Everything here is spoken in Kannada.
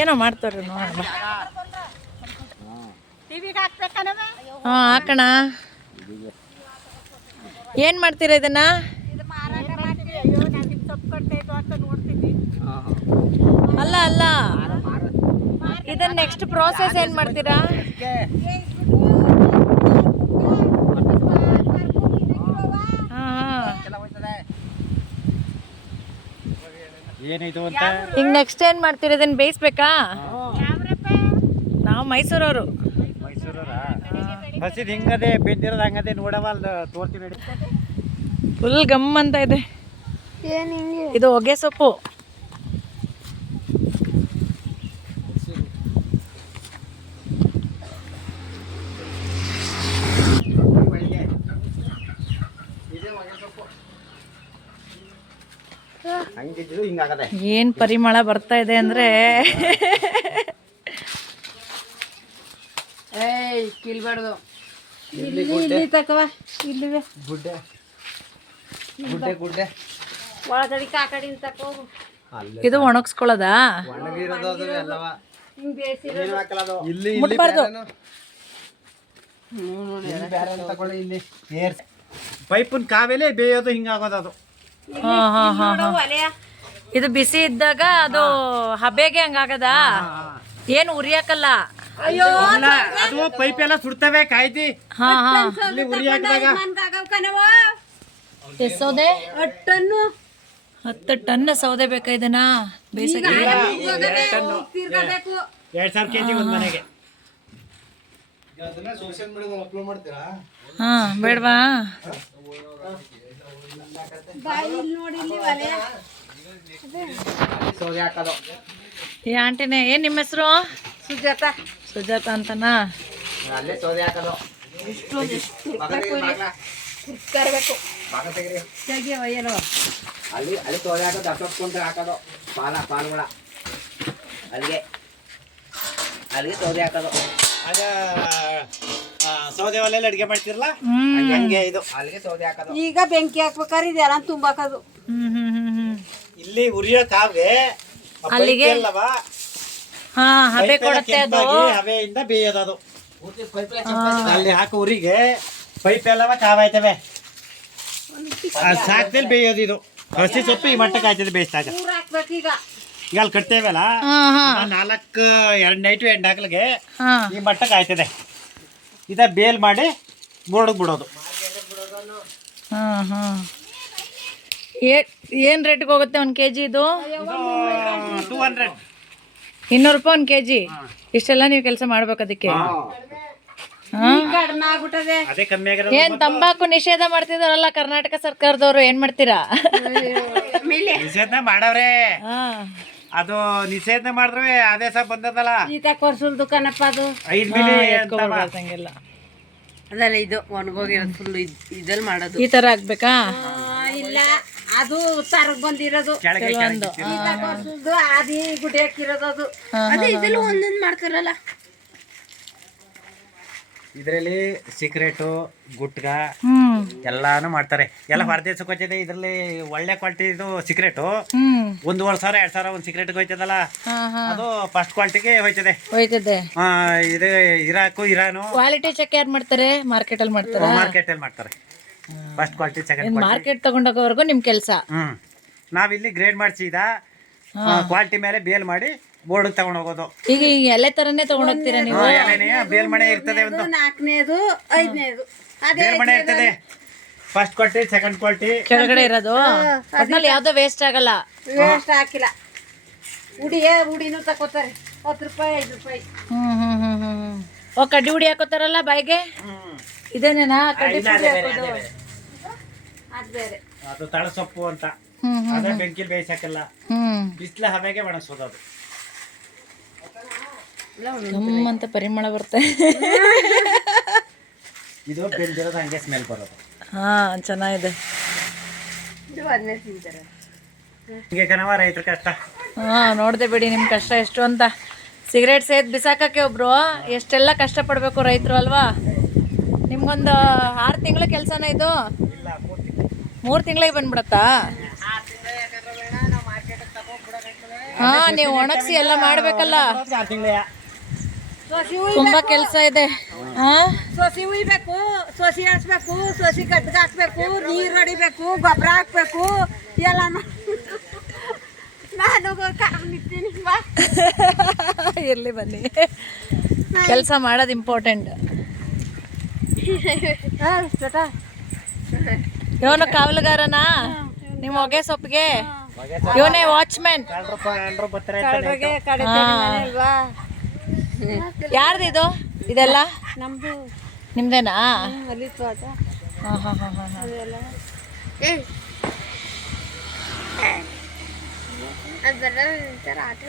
ಏನೋ ಮಾಡ್ತಾರೆ ನೋಡೋಣ. ಹಾಂ ಹಾಕೋಣ. ಏನು ಮಾಡ್ತೀರಾ ಇದನ್ನ? ಅಲ್ಲ ಅಲ್ಲ, ಇದನ್ನ ನೆಕ್ಸ್ಟ್ ಪ್ರೋಸೆಸ್ ಏನು ಮಾಡ್ತೀರಾ? ಏನಿದು ಅಂತ ಈಗ ನೆಕ್ಸ್ಟ್ ಏನು ಮಾಡ್ತೀರಾ? ಇದನ್ನ ಬೇಯಿಸ್ಬೇಕಾ? ನಾವು ಮೈಸೂರವರು. ಮೈಸೂರವರ ಹಸಿದು ಹಿಂಗದೆ ಬೆಂದಿರೋದು ಹಂಗದೆ ನೋಡವಲ್ಲ ತೋರ್ತೀನಿ ನೋಡಿ. ಫುಲ್ ಗಮ್ ಅಂತ ಇದೆ. ಇದು ಹೊಗೆ ಸೊಪ್ಪು. ಏನ್ ಪರಿಮಳ ಬರ್ತಾ ಇದೆ ಅಂದ್ರೆ ಕಿಲ್ಬಾರ್ದು. ಇದು ಒಣಗಿಸ್ಕೊಳ್ಳೋದಾ? ಮುಟ್ಬಾರ್ದು. ಪೈಪನ್ ಕಾವೇಲೆ ಬೇಯೋದು ಹಿಂಗಾಗೋದು ಅದು. ಇದು ಬಿಸಿ ಇದ್ದಾಗ ಅದು ಹಬೆಗೆ ಹಂಗಾಗದ? ಏನು ಉರಿಯಾಕಲ್ಲ? ಅದು ಪೈಪ್ ಎಲ್ಲ ಸುಡ್ತವೆ ಕಾಯ್ತಿ. ಉರಿ ಹಾಕಿದಾಗ 10 ಟನ್ ಸೌದೆ ಬೇಕಾ ಇದನ್ನ ಬೇಯಿಸಕ್ಕೆ? 2,000 kg ಒಂದು ಮನೆಗೆ. ಹಾ ಬೇಡವಾ? ಈ ಆಂಟಿನೇ, ಏನ್ ನಿಮ್ಮ ಹೆಸರು? ಸುಜಾತ. ಸುಜಾತ ಅಂತನಾ? ಸೌದೆ ಒಲೆಯಲ್ಲಿ ಅಡಿಗೆ ಮಾಡ್ತಿರಲ್ಲ ಹಂಗೆ ಇದು ಅಲ್ಲಿಗೆ ಸೌದೆ ಹಾಕೋದು. ಈಗ ಬೆಂಕಿ ಹಾಕ್ಬೇಕಾದ್ರೆ ಇದೆಲ್ಲ ತುಂಬಾಕದು. ಇಲ್ಲಿ ಉರಿಯೋಕಾಗೆ ಅಲ್ಲಿಗೆ ಹಬೆ ಕೊಡುತ್ತೆ ಅದು. ಹಬೆಯಿಂದ ಬೇಯೋದು ಅದು. ಅಲ್ಲಿ ಹಾಕೋ ಉರಿಗೆ ಪೈಪ್ ಎಲ್ಲವ ಕಾವಾಯ್ತವೆ. ಸಾಕ್ದಲ್ಲಿ ಬೇಯೋದು ಇದು. ಹಸಿ ಸೊಪ್ಪು ಈ ಮಟ್ಟಕ್ಕೆ ಆಯ್ತದೆ ಬೇಯಿಸಿದಾಗ. ಈಗ ಅಲ್ಲಿ ಕಟ್ತೇವಲ್ಲ 2 ನೈಟು ಎಂಡ್ ಹಾಕ್ಲಿಗೆ ಈ ಮಟ್ಟಕ್ಕೆ ಆಯ್ತದೆ. ಇದ ಬೇಲ್ ಮಾಡಿ ಬೋರ್ಡ್ ಬಿಡೋದು. ಏನ್ ರೇಟ್ಗೆ ಹೋಗುತ್ತೆ 1 kg ಇದು? 200. 200 ರೂಪಾಯಿ 1 kg. ಇಷ್ಟೆಲ್ಲ ನೀವು ಕೆಲಸ ಮಾಡ್ಬೇಕು ಅದಕ್ಕೆ? ಅದೇ ಕಮ್ಮಿ ಆಗಿರೋದು. ಏನ್ ತಂಬಾಕು ನಿಷೇಧ ಮಾಡ್ತಿದಾರಲ್ಲ ಕರ್ನಾಟಕ ಸರ್ಕಾರದವರು, ಏನ್ ಮಾಡ್ತೀರಾ? ನಿಷೇಧ ಮಾಡವ್ರೆ. ಅದು ನಿಷೇಧ ಮಾಡಿದ್ರೆ ಆದೇಶ ಬಂದದಲ್ಲ. ದುಕಾನಪ್ಪ ಅದು 5 ಮಿಲಿ ಅದಲ್ಲ, ಇದು ಒಣಗೋಗಿರೋದು ಫುಲ್ ಇದಲ್ಲಿ ಮಾಡೋದು. ಈ ತರ ಆಗ್ಬೇಕಾ? ಇಲ್ಲ, ಅದು ತರಗ್ ಬಂದಿರೋದು ಆದಿ ಗುಡಿ ಹಾಕಿರೋದು ಅದು. ಅದೇ ಇದೆಲ್ಲ ಒಂದೊಂದು ಮಾಡ್ತಾರಲ್ಲ. ಇದರಲ್ಲಿ ಸಿಗರೇಟು ಗುಟ್ಕ ಎಲ್ಲಾನು ಮಾಡ್ತಾರೆ. ಎಲ್ಲ ಹೊರದೇಶಕ್ಕೆ ಹೋಗ್ತದೆ. ಇದರಲ್ಲಿ ಒಳ್ಳೆ ಕ್ವಾಲಿಟಿದು ಸಿಗರೇಟು 1,500 2,000 ಒಂದು ಸಿಗರೇಟ್ಗೆ ಹೋಯ್ತದಲ್ಲ, ಅದು ಫಸ್ಟ್ ಕ್ವಾಲಿಟಿಗೆ ಹೋಯ್ತದೆ. ಇದು ಇರಾನು ಕ್ವಾಲಿಟಿ ಚೆಕ್ ಯಾರು ಮಾಡ್ತಾರೆ? ಮಾರ್ಕೆಟ್ ಅಲ್ಲಿ ಮಾಡ್ತಾರೆ. ಮಾರ್ಕೆಟ್ ಅಲ್ಲಿ ಮಾಡ್ತಾರೆ. ಫಸ್ಟ್ ಕ್ವಾಲಿಟಿ ಸೆಕೆಂಡ್ ಮಾರ್ಕೆಟ್ ತಗೊಂಡೋಗೋವರೆಗೂ ನಿಮ್ ಕೆಲಸ. ನಾವಿಲ್ಲಿ ಗ್ರೇಡ್ ಮಾಡಿಸಿದ ಕ್ವಾಲಿಟಿ ಮೇಲೆ ಬೇಲ್ ಮಾಡಿ ಬೋರ್ಡ್ ತಗೊಂಡ್ ಹೋಗೋದು. ಈಗ ಎಲೆ ತರನೇ ತಗೊಂಡ್ ಹೋಗ್ತೀರಾ ನೀವು? ಬೇಲ್ ಮನೆ ಇರ್ತದೆ, ಒಂದು 4ನೇದು 5ನೇದು ಬೇಲ್ ಮನೆ ಇರ್ತದೆ. ಫಸ್ಟ್ ಕ್ವಾಲಿಟಿ ಸೆಕೆಂಡ್ ಕ್ವಾಲಿಟಿ ಕೆಳಗಡೆ ಇರೋದು. ಅದ್ರಲ್ಲಿ ಯಾವ್ದೋ ವೇಸ್ಟ್ ಆಗಲ್ಲ. ವೇಸ್ಟ್ ಹಾಕಿಲ್ಲ. ಉಡಿನೂ ತಕೋತಾರೆ 10 ರೂಪಾಯಿ 5 ರೂಪಾಯಿ. ಓ, ಕಡ್ಡಿ ಹುಡಿ ಹಾಕೋತಾರಲ್ಲ ಬಾಯಿಗೆ, ಇದೇನೇನಾ ಕಡ್ಡಿ ಹುಡಿ ಹಾಕೋದು? ಅದು ಬೇರೆ. ಅದು ತಳಸೊಪ್ಪು ಅಂತ. ಅದೇ ಬೆಂಕಿಲ್ ಬೇಯಿಸಕ್ಕೆಲ್ಲ ಬಿಸಿಲ ಹವೆಗೆ ಒಣಗಿಸೋದು. ಅದು ಅಂತ ಪರಿಮಳ ಬರುತ್ತೆ. ಇದು ಬೆಂದಿರೋದು ಹಂಗೆ ಸ್ಮೆಲ್ ಬರೋದು. ಚೆನ್ನಾಗಿದೆ. ಹಿಂಗೆ ಕಣವ ರೈತರ ಕಷ್ಟ. ನೋಡ್ದೆ ಬಿಡಿ ನಿಮ್ ಕಷ್ಟ ಎಷ್ಟು ಅಂತ. ಸಿಗರೇಟ್ ಸೇದ್ ಬಿಸಾಕಕ್ಕೆ ಒಬ್ರು ಎಷ್ಟೆಲ್ಲ ಕಷ್ಟ ಪಡ್ಬೇಕು ರೈತರು ಅಲ್ವಾ? ನಿಮ್ಗೊಂದು 6 ತಿಂಗಳ ಕೆಲಸನ ಇದು? 3 ತಿಂಗಳಿಗೆ ಬಂದ್ಬಿಡತ್ತಾ? ಹಾ ನೀವು ಒಣಗಿಸಿ ಎಲ್ಲ ಮಾಡ್ಬೇಕಲ್ಲ, 6 ತಿಂಗಳೇ. ಸೊಸಿ ತುಂಬಾ ಕೆಲಸ ಇದೆ. ಹಾ ಸೊಸಿ ಉಯ್ಬೇಕು, ಸೊಸಿ ಹಾಸ್ಬೇಕು, ಸೊಸಿ ಗದ್ದೆಗೆ ಹಾಕ್ಬೇಕು, ನೀರು ಹೊಡಿಬೇಕು, ಗೊಬ್ಬರ ಹಾಕ್ಬೇಕು ಎಲ್ಲ ನಾನು ನಿಂತೀನಿ ಬಾ. ಇರ್ಲಿ ಬನ್ನಿ, ಕೆಲಸ ಮಾಡೋದು ಇಂಪಾರ್ಟೆಂಟ್. ಇವನು ಕಾವಲುಗಾರನಾ ನಿಮ್ಮ ಹೊಗೆ ಸೊಪ್ಪಿಗೆ? ಇವನೇ ವಾಚ್ಮ್ಯಾನ್. ಎಲ್ರು ಬರ್ತಾರೆ ಕಳ್ರಿಗೆ ಕಡಿತೇನೆ ಮನೆಯಲ್ವಾ? ಯಾರ್ದಿದು ಇದೆಲ್ಲ? ನಮ್ದು ನಿಮ್ದೇನಾ? ಹೊಲಿ ತೋಟ ಹಾ ಹಾ ಹಾ ಹಾ ಹಾ. ಅದೆಲ್ಲ ಅದೆಲ್ಲ ಆಟ